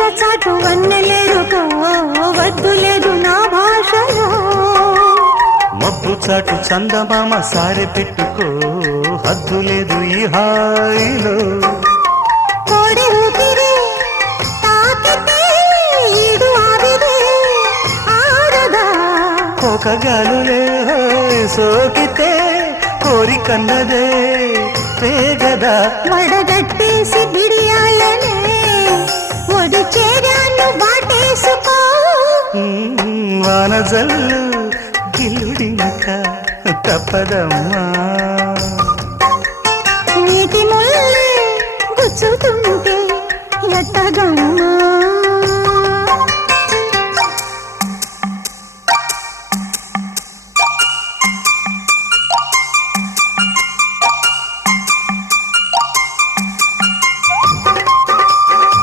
చీర చాటు వన్నెలేరుకో వద్దు లేదు నా భాషలో మబ్బు చాటు చందమామ సారె పెట్టుకో హద్దు లేదు ఈ హాయిలో కోడి ఊపిరి తాకితే ఈడు ఆవిరి ఆరదా కోకగాలులే సోకితే కోరికన్నదే పేగదా వడగట్టేసి బిడియాలనే ఒడి చేరాను వాటేసుకో వానజల్లు గిల్లుడినక తప్పదమ్మా నీటి ముల్లే గుచ్చుతుంటే ఎట్టగమ్మా